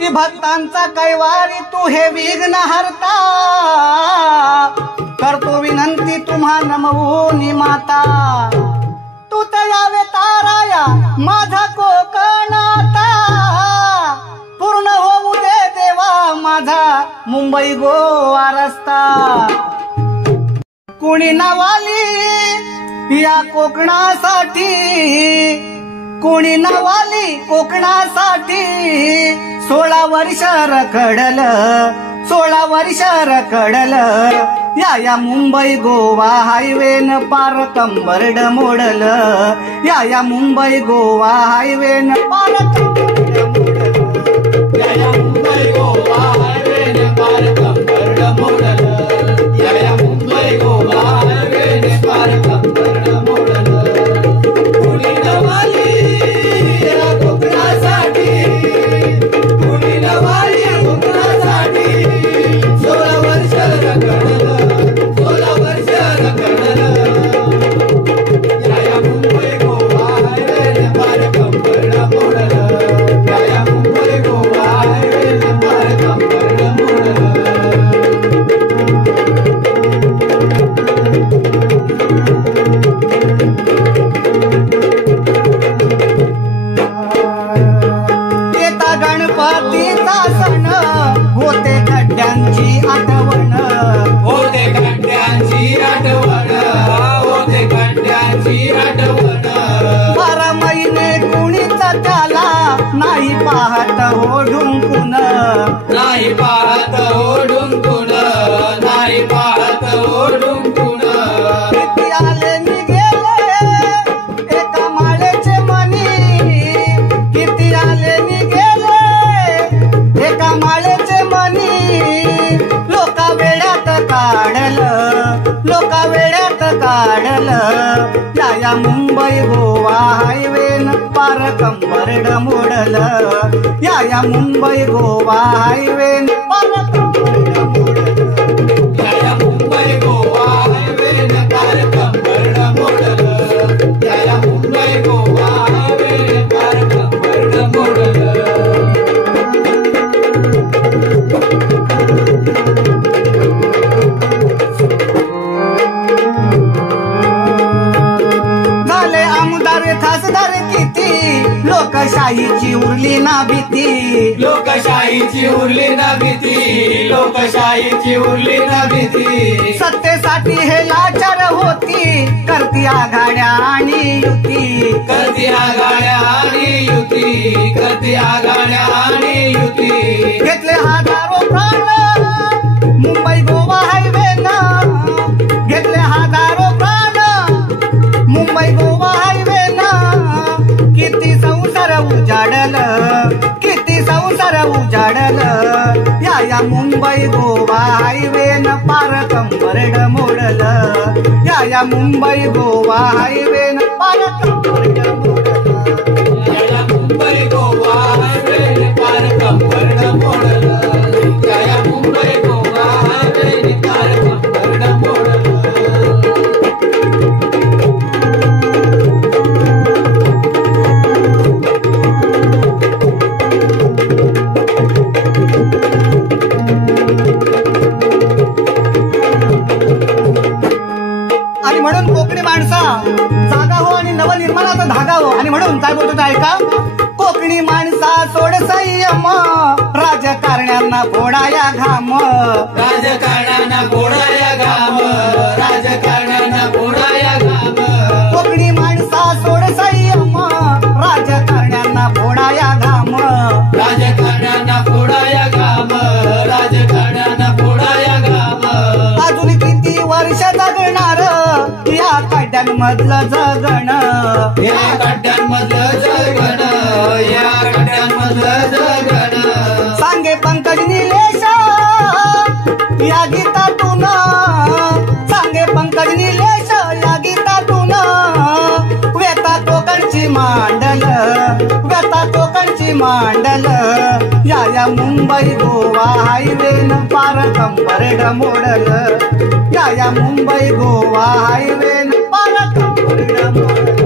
की भक्तांचा कैवारी तू हे विघ्न हरता, करतो विनंती तुम्हा नमवूनी माता। तू तयावे ताराया माझा कोकणाता, पूर्ण होऊ दे देवा माझा मुंबई गोवा रस्ता। कुणी नवाली या कोकणासाठी, कुणी नवाली कोकणासाठी, 16 वर्ष रखडल, 16 वर्ष रखडल, या मुंबई गोवा हायवेन पार कंबरड मोडल, या मुंबई गोवा हायवेन पार कंबरड मोडल, या मुंबई गोवा हायवेन पार कंबरड मोडल, या मुंबई गोवा हायवेन पार कंबरड मोडल। कुणी नवाली या कोकणासाठी, कुणी नवाली कोकणासाठी, 16 वर्ष रखडल, 16 वर्ष रखडल, या मुंबई गोवा हायवेन पार कंबरड मोडल, या मुंबई गोवा हायवेन पार कंबरड मोडल। येता गणपतीचा सण, होते खड्ड्यांची आठवण, होते खड्ड्यांची आठवण, होते खड्ड्यांची आठवण। 12 महिने कुणीच त्याला नाही पाहत हो ढुंकून, नाही पाहत हो ढुंकून, नाही पाहत हो ढुंकून। किती आले निघेले एका माळेचे मनी, किती आले निघेले एका माळेचे मनी। लोका वेड्यात काढल, लोका वेड्यात काढल, या मुंबई गोवा हायवेन पार कंबरड मोडल, या मुंबई गोवा हायवेन पार कंबरड मोडल, या मुंबई गोवा हायवेन पार कंबरड मोडल, या मुंबई गोवा हायवेन पार कंबरड मोडल। झाले आमदार खासदार किती, लोकशाहीची उरली ना भीती, लोकशाहीची उरली ना भीती, लोकशाहीची उरली ना भीती। सत्तेसाठी हे लाचार होती, करती आघाड्या आणि युती, करती आघाड्या आणि युती, करती आघाड्या आणि युती। घेतले हजारो प्राण मुंबई गोवा हायवेनं, घेतले हजारो प्राण मुंबई गोवा हायवेनं। किती संसार उजाडल, किती संसार उजाडल, या मुंबई गोवा हायवेनं पार कंबरड मोडल, या मुंबई गोवा हायवेनं पार कंबरड मोडल, या मुंबई गोवा हायवेनं पार कंबरड मोडल, या मुंबई गोवा हायवेनं पार कंबरड मोडल। आणि म्हणून कोकणी माणसा जागा हो आणि नवनिर्माणाचा धागा हो। आणि म्हणून काय बोलतो ऐका, कोकणी माणसा सोड संयम, राजकारण्यांना फोडाया घाम, राजकारण्यांना फोडाया घाम, राजकारण्यांना फोडाया घाम। कोकणी माणसा सोड संयम, राजकारण्यांना फोडाया घाम, राजकारण्यांना फोडाया घाम, राजकारण्यांना फोडाया घाम। अजून किती वर्ष जगणार या खड्ड्यांमधलं जगण, या खड्ड्यांमधलं जगण, या खड्ड्यांमधलं जगण। सांगे पंकज निलेश या गीतातून, सांगे पंकज निलेश या गीतातून। व्यथा कोकणची मांडल, व्यथा कोकणची मांडल, या मुंबई गोवा हायवेनं पार कंबरड मोडल, या मुंबई गोवा हायवेनं पार कंबरड मोडल।